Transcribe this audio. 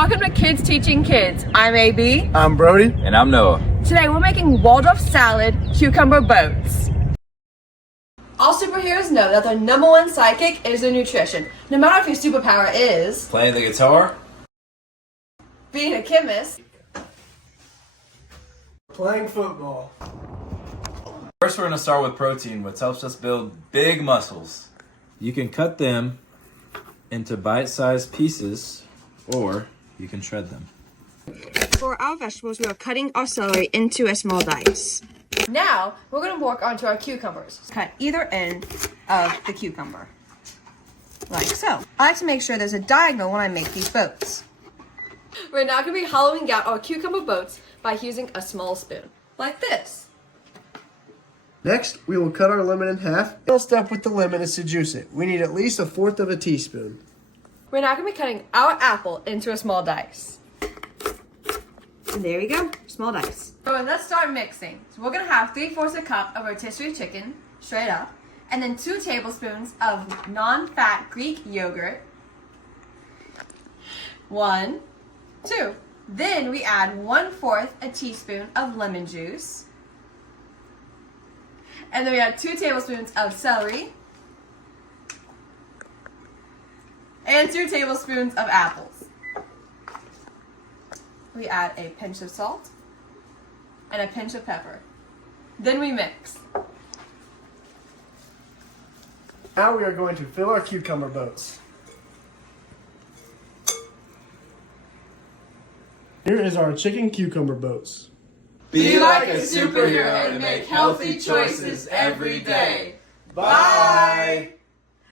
Welcome to Kids Teaching Kids. I'm AB. I'm Brody. And I'm Noah. Today we're making Waldorf salad cucumber boats. All superheroes know that their #1 sidekick is their nutrition. No matter if your superpower is Playing the guitar? being a chemist, Playing football. First, we're going to start with protein, which helps us build big muscles. You can cut them into bite-sized pieces, or you can shred them. for our vegetables, we are cutting our celery into a small dice. Now, we're going to work onto our cucumbers. Cut either end of the cucumber, like so. I like to make sure there's a diagonal when I make these boats. We're now going to be hollowing out our cucumber boats by using a small spoon, like this. Next, we will cut our lemon in half. The final step with the lemon is to juice it. We need at least 1/4 of a teaspoon. We're now going to be cutting our apple into a small dice. And there you go, small dice. So let's start mixing. So we're going to have 3/4 a cup of rotisserie chicken, straight up, and then 2 tablespoons of non-fat Greek yogurt. 1, 2. Then we add 1/4 a teaspoon of lemon juice. And then we add 2 tablespoons of celery. And 2 tablespoons of apples. We add a pinch of salt and a pinch of pepper. Then we mix. Now we are going to fill our cucumber boats. Here is our chicken cucumber boats. Be like a superhero and make healthy choices every day. Bye!